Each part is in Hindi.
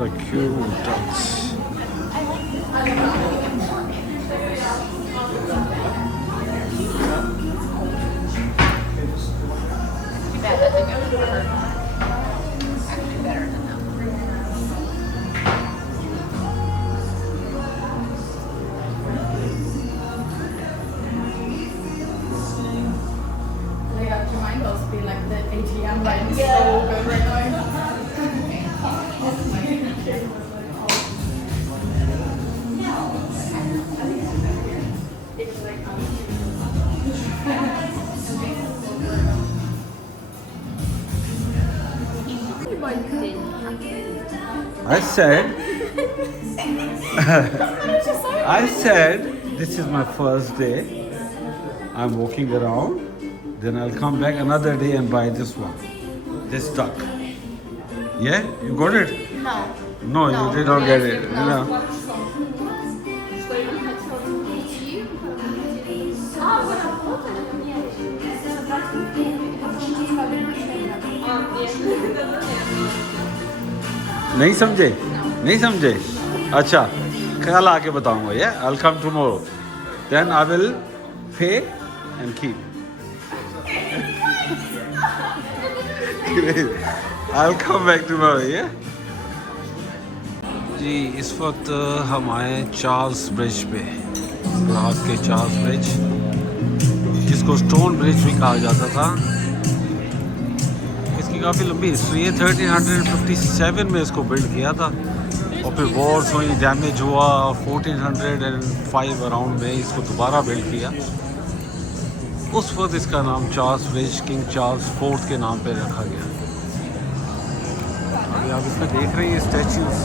The cute ducks. I said, this is my first day. I'm walking around. Then I'll come back another day and buy this one. This duck. Yeah? You got it? No. No, you did not get it. No. नहीं समझे? नहीं समझे? अच्छा, कल आके बताऊंगा. Yeah, I'll come tomorrow. Then I will pay and keep. I'll come back tomorrow. Yeah. जी इस वक्त हम आए चार्ल्स ब्रिज पे, प्राग के चार्ल्स ब्रिज, जिसको स्टोन ब्रिज भी कहा जाता था. इसकी काफ़ी लंबी हिस्ट्री है. 1357 में इसको बिल्ड किया था और फिर वॉर्स हुई, डैमेज हुआ. 1405 अराउंड में इसको दोबारा बिल्ड किया. उस वक्त इसका नाम Charles bridge king Charles fourth के नाम पे रखा गया. अभी आप इसमें देख रहे हैं स्टैचूज.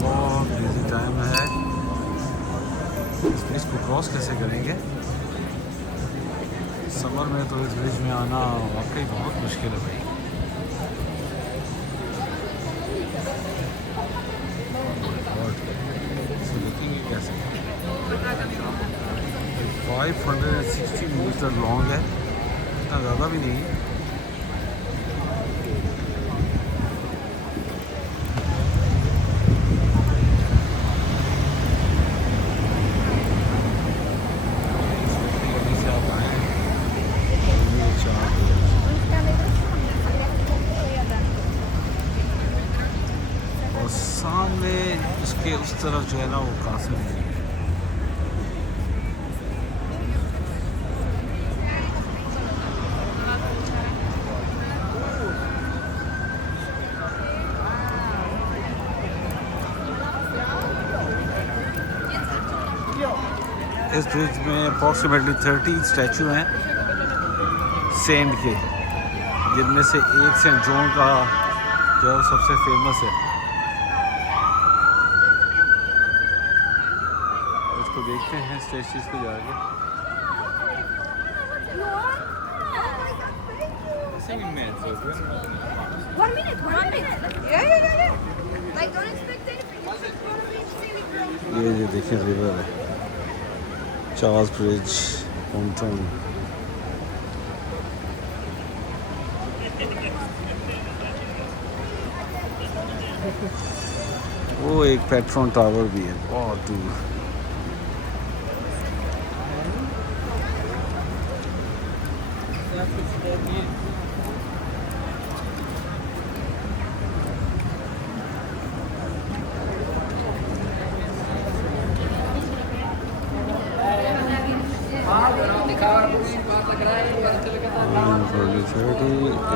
बहुत बिजी टाइम है. इस ब्रिज को क्रॉस कैसे करेंगे? समर में तो इस ब्रिज में आना वाकई बहुत मुश्किल है भाई. देखेंगे कैसे. 560 मीटर लॉन्ग है, इतना ज़्यादा भी नहीं है. सामने उसके उस तरफ जो है ना वो कासिम है. इस ब्रिज में अप्रॉक्सीमेटली 30 स्टैचू हैं सेंट के, जिनमें से एक सेंट जॉन का जो सबसे फेमस है. इसको देखते हैं स्टैचूज को जाके. ये देखें रिवर है, चार्ल्स ब्रिज पॉन्टून. वो एक पेट्रोन टावर भी है बहुत दूर.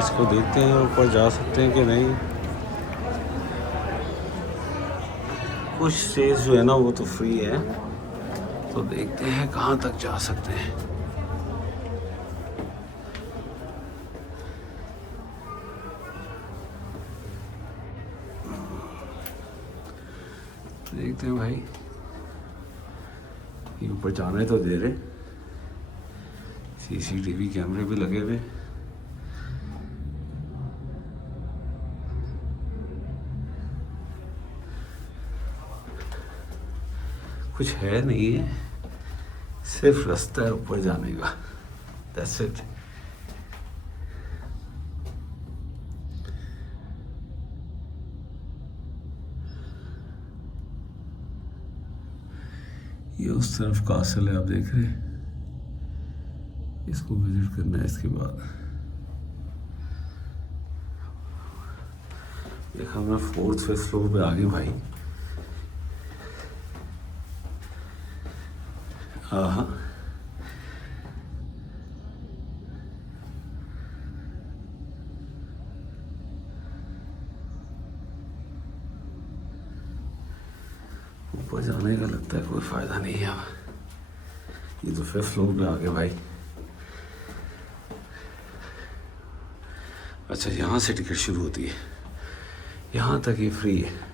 इसको देखते हैं ऊपर जा सकते हैं कि नहीं. कुछ स्टेज जो है ना वो तो फ्री है, तो देखते हैं कहाँ तक जा सकते हैं. देखते हैं भाई, ये ऊपर जाने तो दे रहे. सीसीटीवी कैमरे भी लगे हुए. कुछ है नहीं है. सिर्फ रास्ता है ऊपर जाने का, दैट्स इट। ये उस तरफ कासल है, आप देख रहे हैं, इसको विजिट करना है। इसके बाद देखा मैं 4th 5th फ्लोर पे आ गई भाई। हाँ, ऊपर जाने का लगता है कोई फ़ायदा नहीं है। ये तो 5th फ्लोर पे आ गए भाई। अच्छा, यहाँ से टिकट शुरू होती है, यहाँ तक ये फ्री है।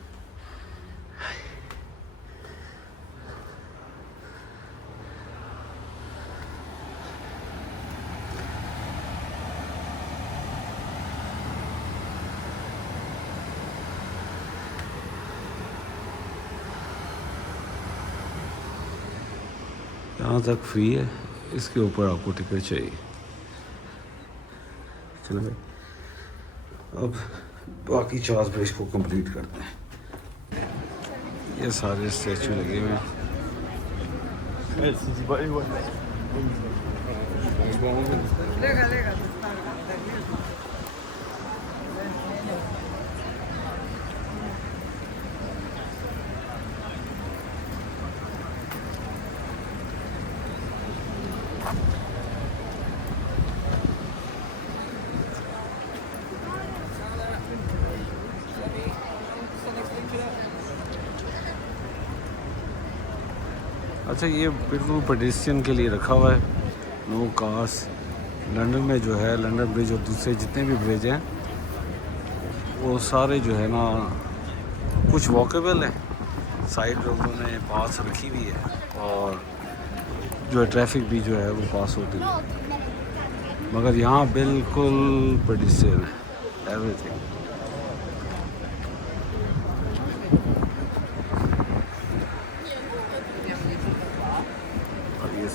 यहाँ तक फ्री है, इसके ऊपर आपको टिकट चाहिए। चलो भाई, अब बाकी चार्ज ब्रिज को कंप्लीट करते हैं। ये सारे स्टैचू लगे हुए हैं। अच्छा, ये बिल्कुल पेडेस्ट्रियन के लिए रखा हुआ है, नो कार्स। लंदन में जो है लंदन ब्रिज और दूसरे जितने भी ब्रिज हैं वो सारे जो है ना कुछ वॉकेबल हैं, साइड लोगों ने पास रखी हुई है, और जो है ट्रैफिक भी जो है वो पास होती है, मगर यहाँ बिल्कुल पेडेस्ट्रियन है एवरीथिंग।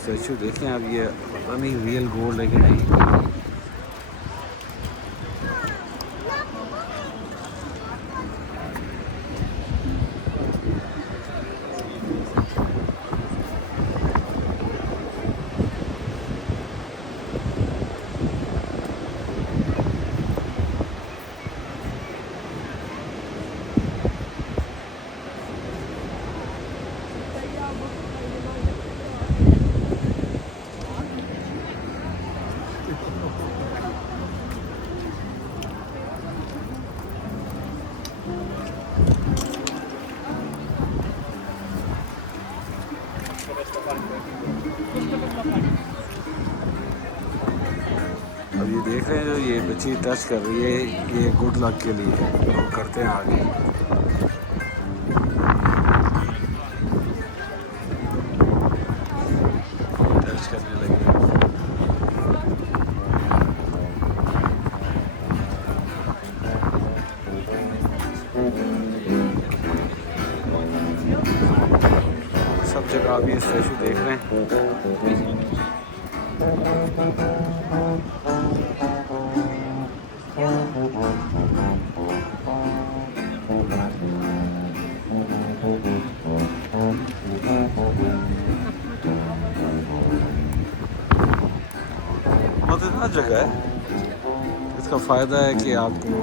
स्टैचू देखें आप, ये पता नहीं रियल गोल्ड है कि नहीं। अब ये देख रहे हैं जो ये बच्ची टच कर रही है, ये गुड लक के लिए है, तो करते हैं आगे। टच करने लगे। सब जगह आप ये स्टैचू देख रहे हैं। मज़ेदार जगह है। इसका फ़ायदा है कि आपको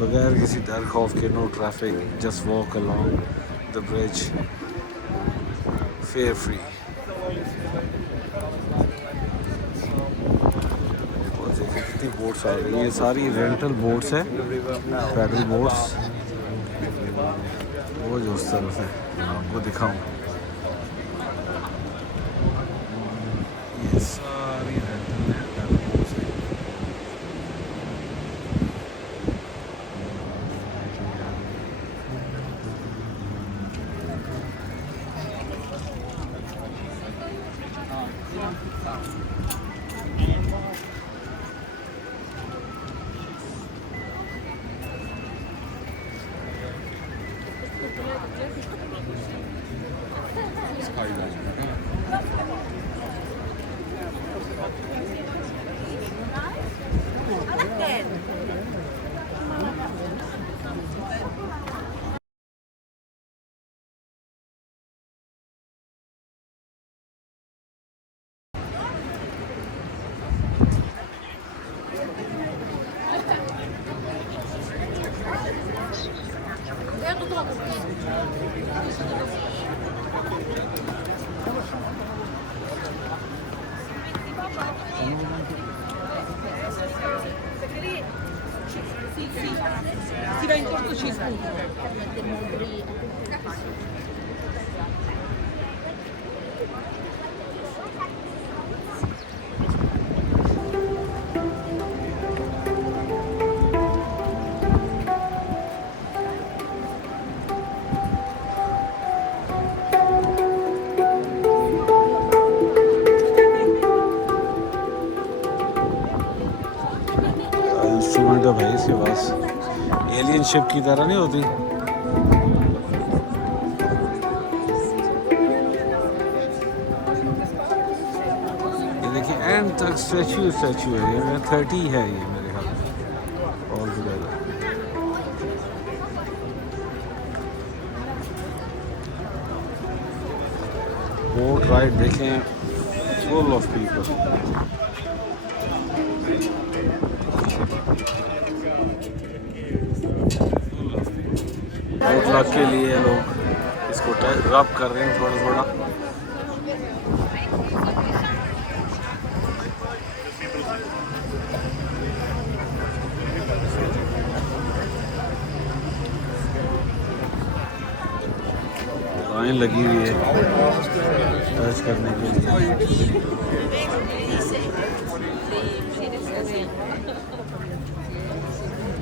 बगैर किसी डर खौफ के, no traffic, just walk along the bridge, fare free. कितनी बोट्स आ रही हैं, ये सारी रेंटल बोट्स है, पैडल बोट्स। वो जो उस तरफ है आपको दिखाऊं, ये सारी रेंटल है, पैडल बोट्स है। Si va in cortocircuito. Instrument है भाई इसके पास, एलियन शिप की तरह नहीं होती। ये देखिए एंड तक स्टैचू है, ये 30 है ये मेरे ख्याल में ऑल टुगेदर। बोट राइड देखें, फुल ऑफ पीपल। बोट रख के लिए लोग इसको रब कर रहे हैं थोड़ा थोड़ा। लाइन लगी हुई है टच करने के लिए।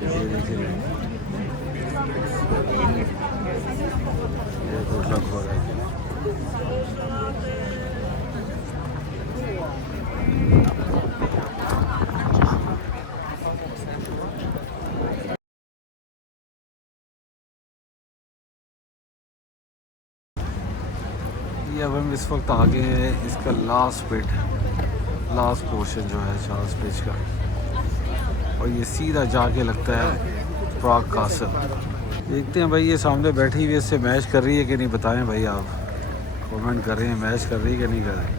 ये देखिए ये गुड लक हो रहा है। ये अब हम इस वक्त आ गए हैं इसका लास्ट पोर्शन जो है चार्ल्स ब्रिज का, और ये सीधा जाके लगता है प्राग कासल। देखते हैं भाई, ये सामने बैठी हुई इससे मैच कर रही है कि नहीं, बताएं भाई आप कमेंट कर रहे हैं मैच कर रही है कि नहीं कर रही।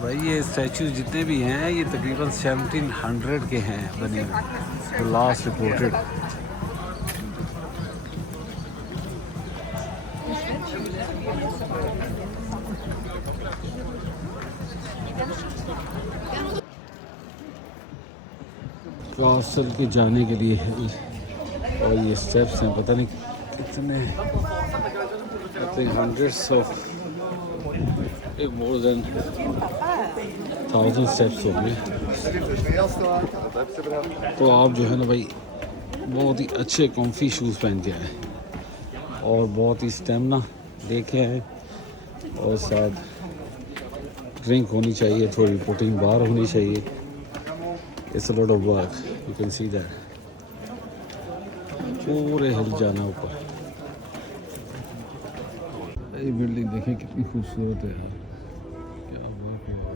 भाई ये स्टैचूज जितने भी हैं ये तकरीबन 1700 के हैं बने हुए, तो लास्ट रिपोर्टेड। कासल के जाने के लिए है और ये स्टेप्स हैं, पता नहीं कितने, I think hundreds of, more than 1000 steps हो गए। तो आप जो है ना भाई बहुत ही अच्छे कॉम्फी शूज़ पहन के आए और बहुत ही स्टेमिना लेके आए, और साथ ड्रिंक होनी चाहिए, थोड़ी प्रोटीन बार होनी चाहिए। It's a lot of work, you can see that. पूरे हिल जाना ऊपर। ये बिल्डिंग देखें कितनी खूबसूरत है यार, क्या वर्क है यार।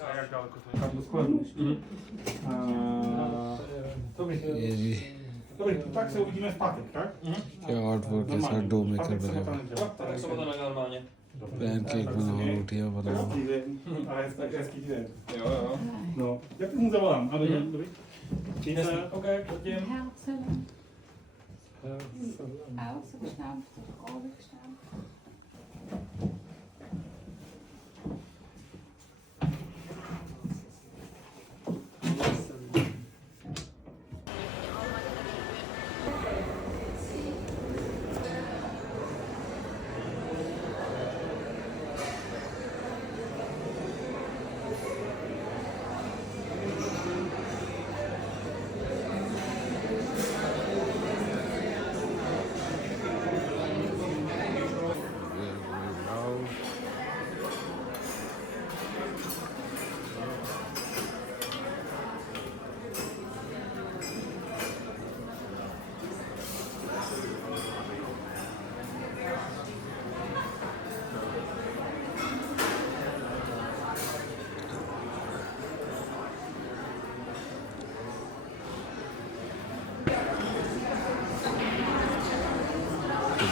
A jak daleko to jest? Tam do sklepu. ये जी Dobry, to tak sobie widzimy w patyk, tak? क्या आर्ट वर्क के साथ डो मेकर बने हुए Tak, sobota normalnie. पैनकेक बनाओ रोटियां बनाओ Ale jest tak, jest kidy. No, ja też mu zawołam, ale nie. Okej, chodźmy. Herzelen. Ausgestaan, overgestaan.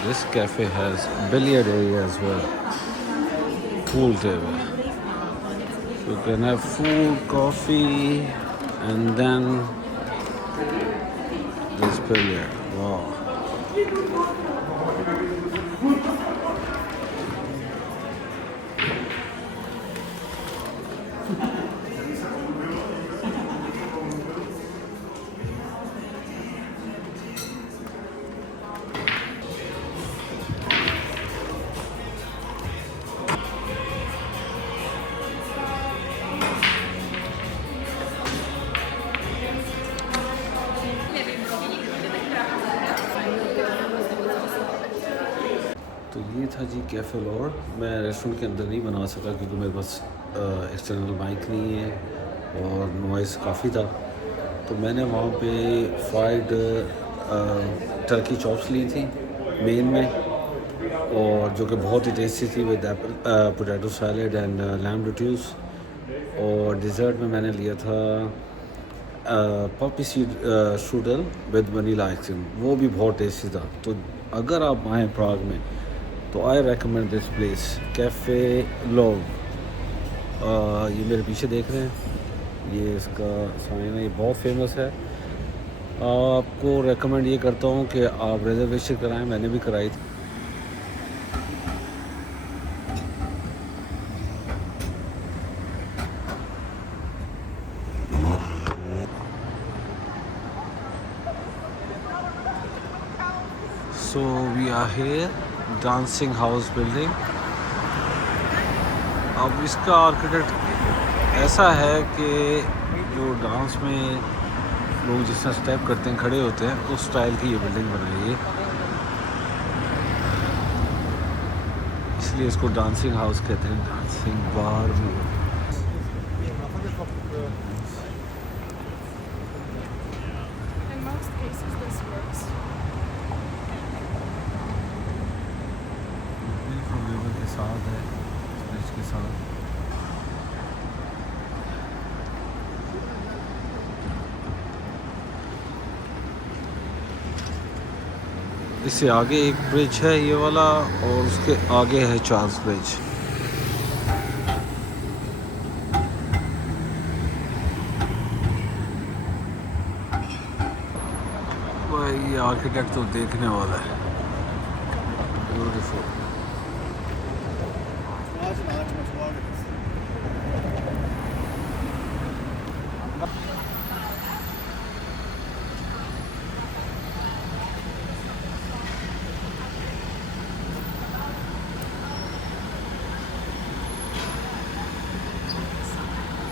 This cafe has billiard area as well, pool table. So you can have food, coffee, and then this billiard. Wow. तो ये था जी कैफ़े लॉर्ड। मैं रेस्टोरेंट के अंदर नहीं बना सका क्योंकि मेरे पास एक्सटर्नल माइक नहीं है और नॉइज़ काफ़ी था। तो मैंने वहाँ पे फ्राइड टर्की चॉप्स ली थी मेन में, और जो कि बहुत ही टेस्टी थी with apple potato salad and lamb rotis. और डिज़र्ट में मैंने लिया था poppy seed strudel with vanilla ice cream, वो भी बहुत टेस्टी था। तो अगर आप आएँ प्राग में तो I recommend this place cafe Lord. ये मेरे पीछे देख रहे हैं, ये इसका साइन है, ये बहुत फेमस है। आपको रेकमेंड ये करता हूँ कि आप रिजर्वेशन कराएं, मैंने भी कराई थी। So we are here, dancing house building. अब इसका आर्किटेक्ट ऐसा है कि जो डांस में लोग जिस तरह स्टेप करते हैं, खड़े होते हैं, उस स्टाइल की ये बिल्डिंग बनाई है, इसलिए इसको डांसिंग हाउस कहते हैं, डांसिंग बार भी। In most cases this works. Level के साथ है, स्टेज के साथ। इससे आगे एक ब्रिज है ये वाला, और उसके आगे है चार्ल्स ब्रिज। भाई ये आर्किटेक्ट तो देखने वाला है, ब्यूटीफुल।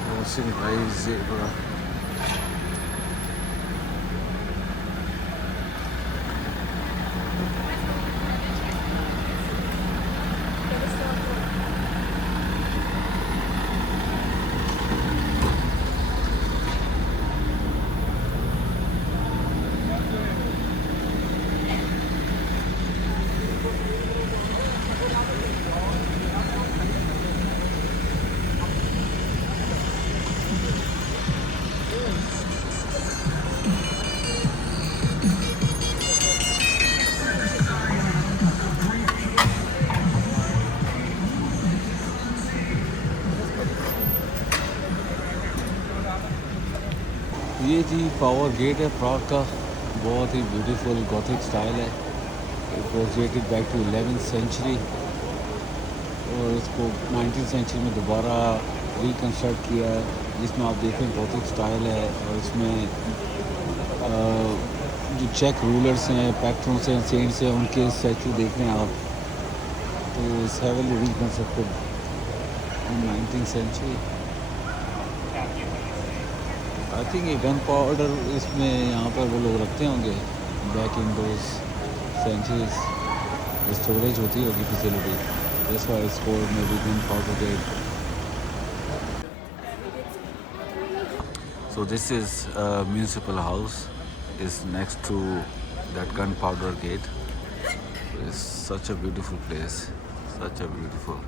Crossing by zebra. ये जी पावर गेट है प्राग का, बहुत ही ब्यूटीफुल गॉथिक स्टाइल है। It was dated back to 11th century और इसको 19th सेंचुरी में दोबारा रिकन्स्ट्रक्ट किया है, जिसमें आप देखें गॉथिक स्टाइल है। और इसमें जो चेक रूलर्स हैं, पैट्रन्स हैं, सेंट्स हैं, उनके स्टैचू देख रहे हैं आप। तो इस heavenly reconstructed in 19th century. I think ये गन पाउडर इसमें यहाँ पर वो लोग रखते होंगे back in those centuries. Storage होती होगी facility, that's why it's called maybe gunpowder gate. So this is municipal house is next to that gunpowder gate. It's such a beautiful place, such a beautiful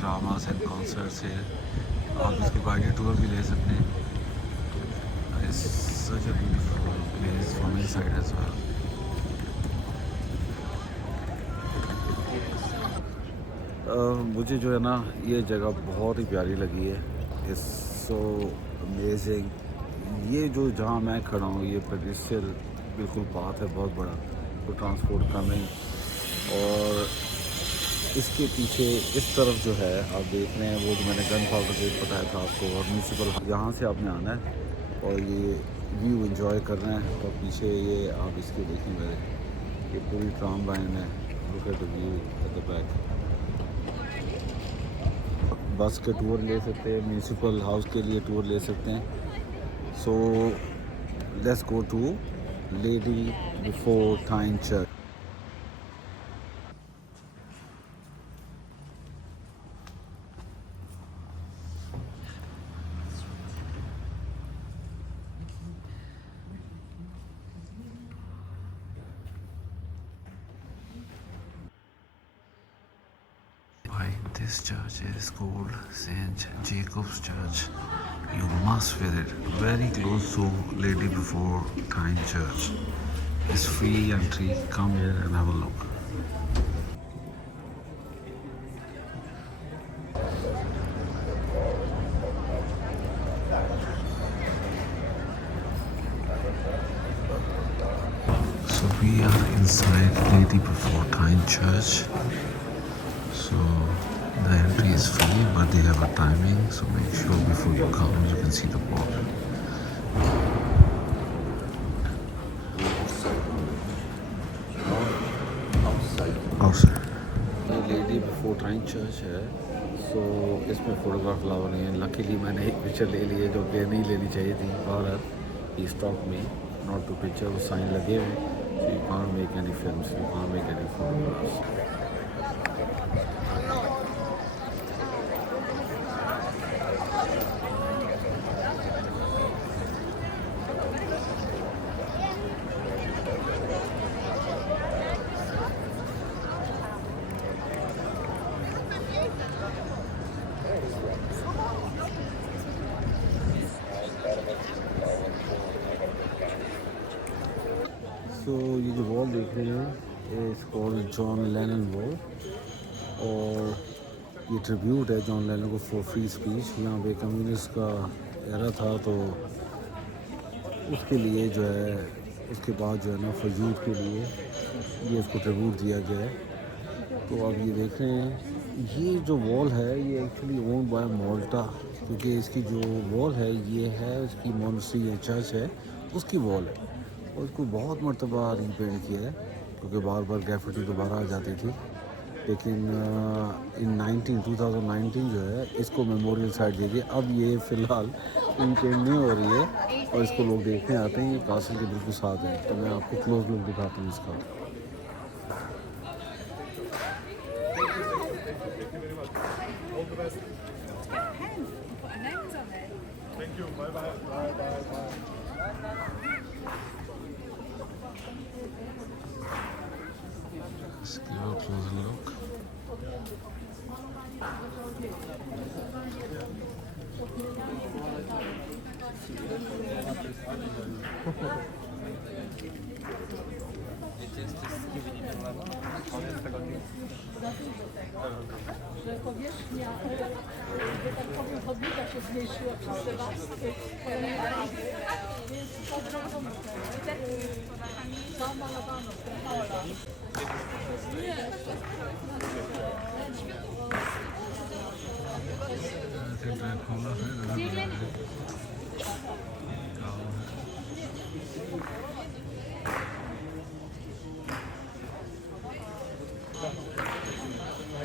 dramas and concerts here. आप इसको गाइडेड टूर भी ले सकते हैं। It's such a beautiful place from inside as well. मुझे जो है ना ये जगह बहुत ही प्यारी लगी है। It's so amazing. ये जो जहाँ मैं खड़ा हूँ ये पेडिस्ट्रियल बिल्कुल पाथ है बहुत बड़ा, तो ट्रांसपोर्ट का नहीं। और इसके पीछे इस तरफ जो है आप देख रहे हैं वो जो मैंने गन पाउडर गेट बताया था आपको, और म्यूनसिपल, यहाँ से आपने आना है और ये व्यू एंजॉय कर रहे हैं। और पीछे ये आप इसके देखेंगे ये पूरी ट्राम लाइन है। Look at the view at the back. बस के टूर ले सकते हैं, म्यूनसिपल हाउस के लिए टूर ले सकते हैं। So let's go to lady before time church. This church is called St. Jacob's Church. You must visit. Very close to Lady Before Time Church. It's free entry. Come here and have a look. So we are inside Lady Before Time Church. So the entry is free, but they have a timing, so make sure before you come you can see the board. Outside. ये लेडी बिफोर टाइम चर्च है। सो इसमें फ़ोटोग्राफ अलाउ नहीं है। लकीली मैंने एक पिक्चर ले ली है जो कि नहीं लेनी चाहिए थी। भारत ई स्टॉक में नॉट टू पिक्चर, वो साइन लगे हुए। So you can't make any films, you can't make any photographs. तो ये जो वॉल देख रहे हैं इस कॉल्ड जॉन लेनन वॉल, और ये ट्रिब्यूट है जॉन लेनन को फॉर फ्री स्पीच। यहाँ पे कम्युनिस्ट का एरा था, तो उसके लिए जो है उसके बाद जो है ना फॉर यूथ के लिए ये इसको ट्रिब्यूट दिया गया है। तो आप ये देख रहे हैं ये जो वॉल है ये एक्चुअली ओन बाय मोल्टा, क्योंकि इसकी जो वॉल है ये है उसकी मोनेस्ट्री या चर्च है उसकी वॉल है, और इसको बहुत मरतबा रीपेंट किया है क्योंकि बार बार ग्रेफिटी दोबारा आ जाती थी। लेकिन इन 2019 जो है इसको मेमोरियल साइट दे दी। अब ये फ़िलहाल रीपेंट नहीं हो रही है और इसको लोग देखने आते हैं। ये कासल के बिल्कुल साथ है, तो मैं आपको क्लोज लुक दिखाता हूँ इसका। Thank you. Bye bye. Bye bye bye. Let's give a closer look. Że powierzchnia, że tak powiem, chodnika się zmniejszyła przez te warstwy. भारी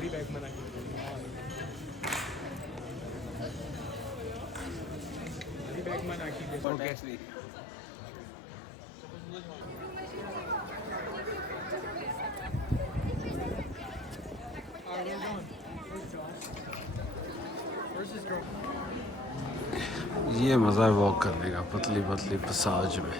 बॅग म्हणा भारी बॅग म्हणा की ये मज़ा है वॉक करने का पतली पतली पसाज में।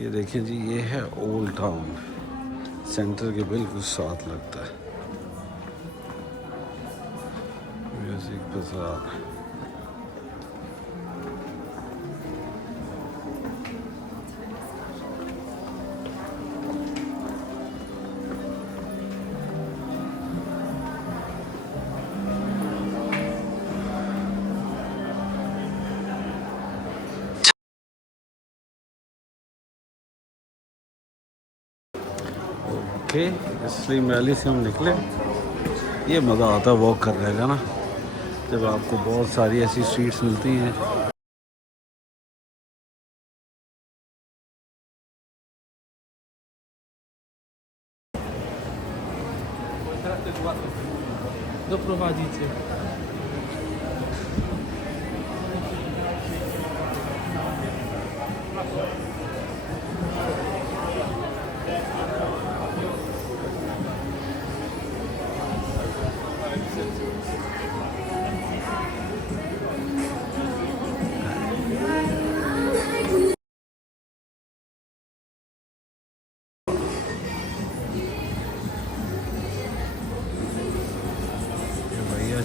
ये देखें जी, ये है ओल्ड टाउन, सेंटर के बिल्कुल साथ लगता है। म्यूजिक बाजार। ओके, स्लिम वैली से हम निकले। ये मज़ा आता है वॉक करने का ना, जब आपको बहुत सारी ऐसी स्ट्रीट्स मिलती हैं। Doprowadzicie.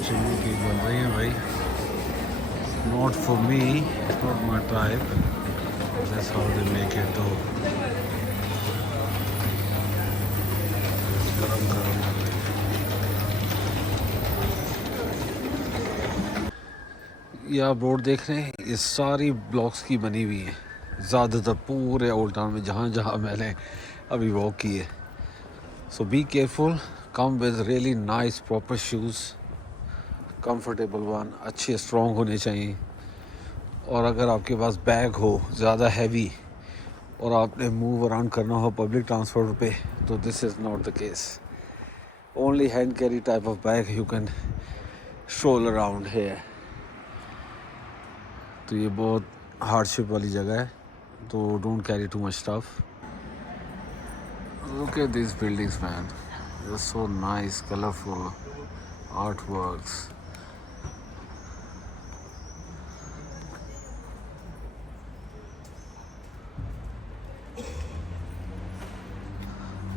चिमनी की बन रही है भाई। Not for me, not my type, that's how they make it दो। गरम गरम हो रही है। ये आप रोड देख रहे हैं, ये सारी ब्लॉक्स की बनी हुई है, ज़्यादातर पूरे ओल्ड टाउन में जहाँ जहाँ मैंने अभी वॉक की है। So be careful, come with really nice proper shoes, comfortable one, अच्छे स्ट्रॉन्ग होने चाहिए। और अगर आपके पास बैग हो ज़्यादा हैवी और आपने मूव अराउंड करना हो पब्लिक ट्रांसपोर्ट पे, तो this is not the case. Only hand carry type of bag you can stroll around है। तो ये बहुत हार्डशिप वाली जगह है, तो don't carry too much stuff. Look at this buildings man, they are so nice, colourful art works.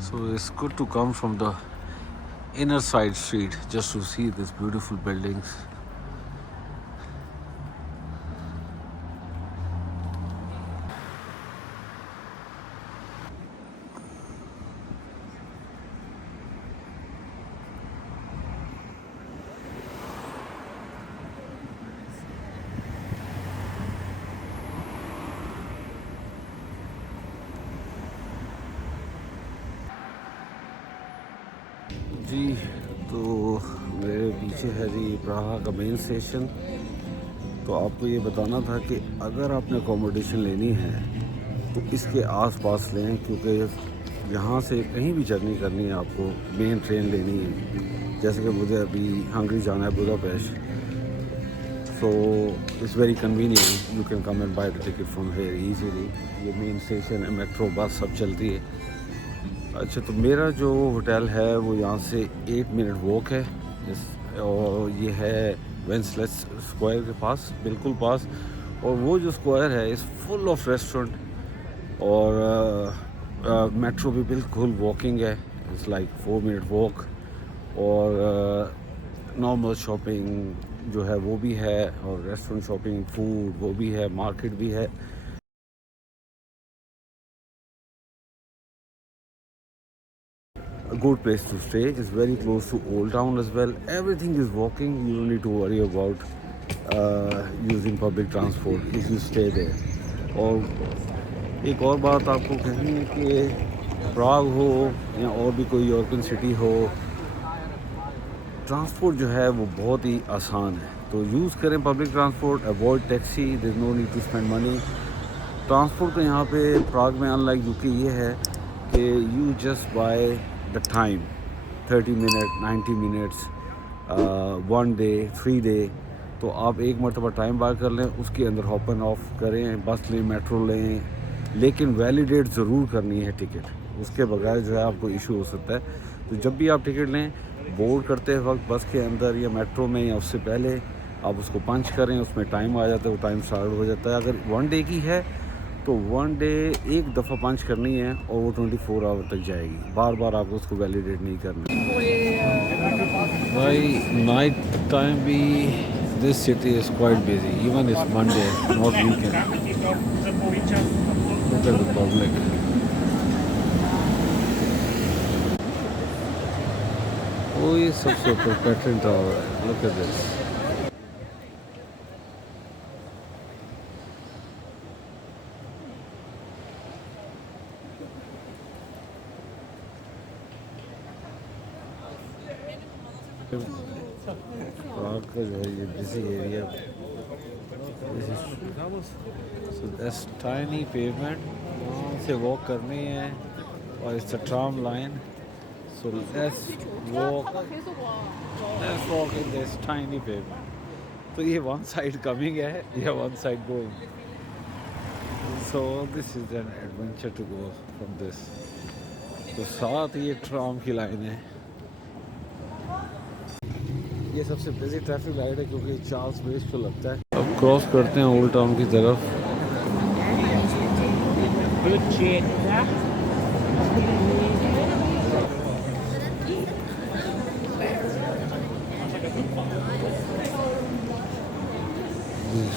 So it's good to come from the inner side street just to see these beautiful buildings. जी, तो मेरे पीछे है जी प्राहा का मेन स्टेशन। तो आपको ये बताना था कि अगर आपने अकोमोडेशन लेनी है तो इसके आसपास लें, क्योंकि यहाँ से कहीं भी जर्नी करनी है आपको, मेन ट्रेन लेनी है। जैसे कि मुझे अभी हंगरी जाना है, Budapest, so it's very convenient, you can come and by the ticket from here easily. ये मेन स्टेशन है, मेट्रो बस सब चलती है। अच्छा, तो मेरा जो होटल है वो यहाँ से 8 मिनट वॉक है, और ये है वेंसलेस स्क्वायर के पास, बिल्कुल पास। और वो जो स्क्वायर है इज़ फुल ऑफ रेस्टोरेंट, और मेट्रो भी बिल्कुल वॉकिंग है, इट्स लाइक 4 मिनट वॉक। और नॉर्मल शॉपिंग जो है वो भी है, और रेस्टोरेंट शॉपिंग, फूड वो भी है, मार्केट भी है। good place to stay. It's very close to Old Town as well. Everything is walking. You don't need to worry about using public transport if you stay there. और एक और बात आपको कहनी है कि प्राग हो या और भी कोई यूरोपियन सिटी हो, ट्रांसपोर्ट जो है वो बहुत ही आसान है. तो यूज़ करें public transport, avoid taxi, there no need to spend money. Transport का यहाँ पे प्राग में अनलाइक यूके ये है कि you just by the time, 30 minute, 90 minutes, 1 day, 3 day. तो आप एक मरतबा टाइम बाय कर लें, उसके अंदर हॉप एंड ऑफ करें, बस लें, मेट्रो लें, लेकिन वैलिडेट ज़रूर करनी है टिकट. उसके बगैर जो है आपको इशू हो सकता है. तो जब भी आप टिकट लें, बोर्ड करते वक्त बस के अंदर या मेट्रो में या उससे पहले आप उसको पंच करें, उसमें टाइम आ जाता है, वो टाइम स्टार्ट हो जाता है. अगर 1 डे की है तो 1 डे एक दफ़ा पंच करनी है और वो 24 आवर तक जाएगी. बार बार आपको उसको वैलिडेट नहीं करना. भाई नाइट टाइम भी this city is quite busy, even it's Monday, not weekend. Look at the public. Oh, ये सबसे ऊपर पैटर्न टावर है. Look at this. प्राग का जो है ये busy area. So that's tiny pavement. वहाँ से वॉक करनी है और it's a tram line. So let's walk in this tiny pavement. तो ये one side coming है या one side going. So this is an adventure to go from this. तो साथ ही एक ट्राम की लाइन है. ये सबसे बिजी ट्रैफिक लाइट है क्योंकि चार्ल्स ब्रिज को लगता है. अब क्रॉस करते हैं ओल्ड टाउन की तरफ.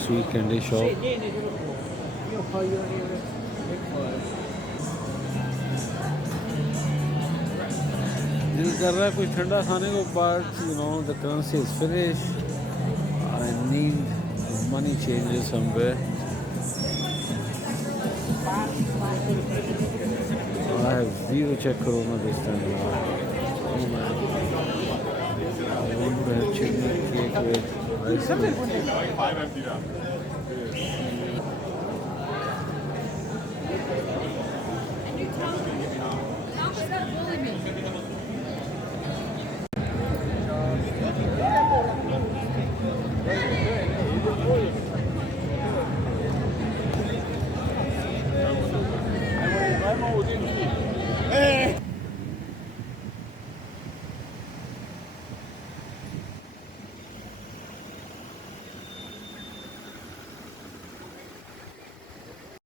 Sweet candy shop. दिल कर रहा है कुछ ठंडा खाने को, but you know the currency is finish. I need money changes somewhere. I have zero check corona this time. Oh man. I want to have chili cake with ice cream.